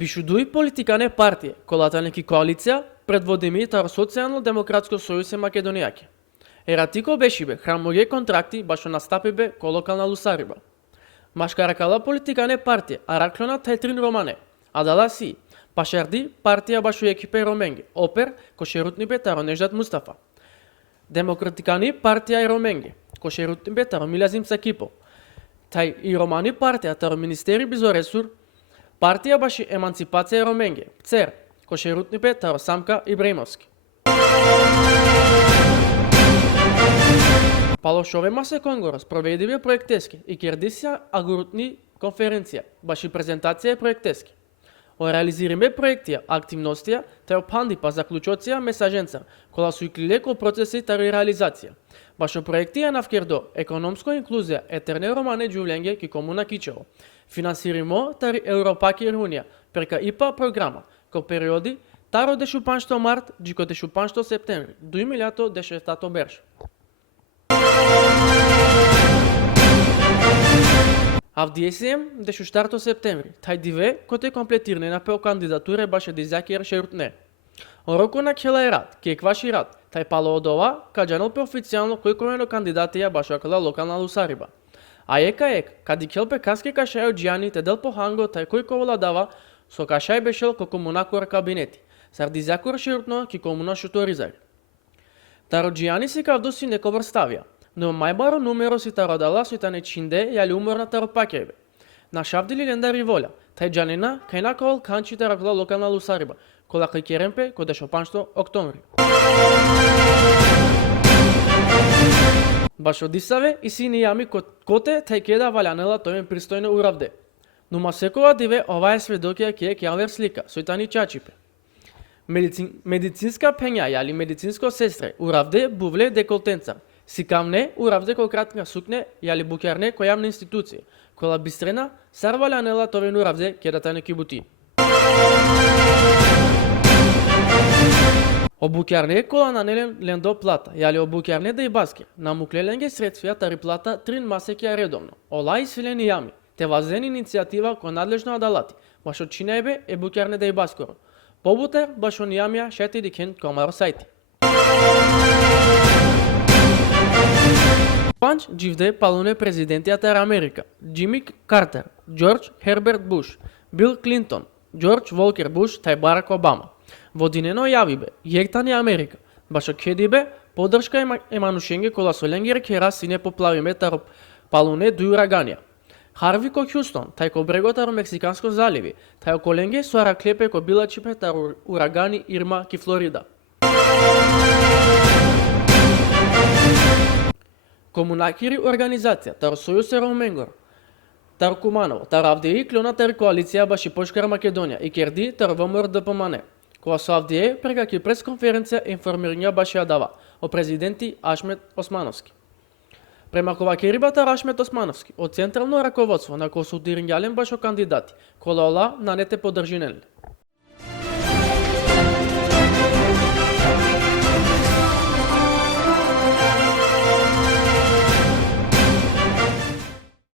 Бишудуи политикане партија, колаталники коалиција, предводими таро социјално-демократско сојуз македонијаки. Ератико бешибе, храмоге контракти башо настапибе ко локална лусариба. Машкаракала политикане партија, араклона тетрин романе, адала си, пашарди партија башо екипе роменге, опер кошерутнибе таро Неждат Мустафа. Демократикани партија и роменге, кошерутнибе таро Милазим Сакипо. Тај и романи партија таро Министери Бизо Ресур, партија баши еманципација роменге, ЦЕР, кошерутнибе таро Самка Ибраимовски. Палошовема се конгорос проведиве проектески и кердисија агурутни конференција, баши презентација проектески. Реализириме проектија, активностија, тај пандипа заклучоција месаженца, кола су иклиле ко процеси таро реализација. Башо проектија навкердо економско инклузија етерне романе џувленге ки комуна Кичево. Финансиримо тари Европаки Унија, прека ИПА програма, ко периоди таро де шупаншто март, джико де шупаншто септември, 2016 берш. Авдиесием де шуштарто септември, тај диве коте комплетирне на пео кандидатуре баше дизакер шерутне. Ороко на Келайрат, кекваши рад, тај пало од ова, каджанол пе официјално кој комено кандидатија баше акала локална лусариба. А ек, кади келпе каске кашајо джијани те дел по ханго тај кој ковола дава, со кашај бешел ко комунакор кабинети, сар дизакор шерутно ки комуна шуторизари. Таро джијани си кавдоси неко врставија, но мајбаро нумеро си таро дала со тане чинде јали уморна таро пакебе. На шавдили лендари воля, тај джанина кај накол канчи таракла локална лусариба, кола кај керемпе коде шопаншто октомври. Баш одисаве и сини јами коте тај кеда валјанела тој пристојно уравде. Нума секова диве ова е сведокија ке кјавер слика, со тани чачипе. Медицинска пења јали медицинско сестре, уравде бувле деколтенца. Сикамне, уравде ко кратка сукне, јали букјарне ко јамна институција, кола бистрена, сарвалјанела товен уравде кедата на кибути. Обукјарне кола нанелен лендо плата, јали обукјарне да и баске, намуклеленге средствија тари плата 3 масекија редовно. Ола и свилени јами, те вазен иницијатива ко надлежно адалати, башо чинејбе е букјарне да и баскоро. Побутер башо нијамија шети дикен комаро сајти. Панч дживде палуне президентија тар Америка, Џими Картер, Џорџ Херберт Буш, Бил Клинтон, Џорџ Волкер Буш тај Барак Обама. Водинено јавибе, јектани Америка, башо кедибе поддршка еманушенге кола соленгер кера сине поплавиме таро палуне ду ураганија. Харви ко Хјустон, тај ко брегот таро Мексиканско заливи, тај околенге со араклепе ко билачипе таро урагани Ирма ки Флорида. Комунакири организација, таро Сојуз Ероменгор, таро Куманово, таро Авдеи клона таро коалиција баши Пошкар Македонија и керди таро ВМРО ДПМН, која со Авдеи прека ки пресконференција информирања баши ја дава о президенти Ашмет Османовски. Према кова кериба таро Ашмет Османовски, од централно раководство на консултирањален башо кандидати, кола ола на нете поддржинеле.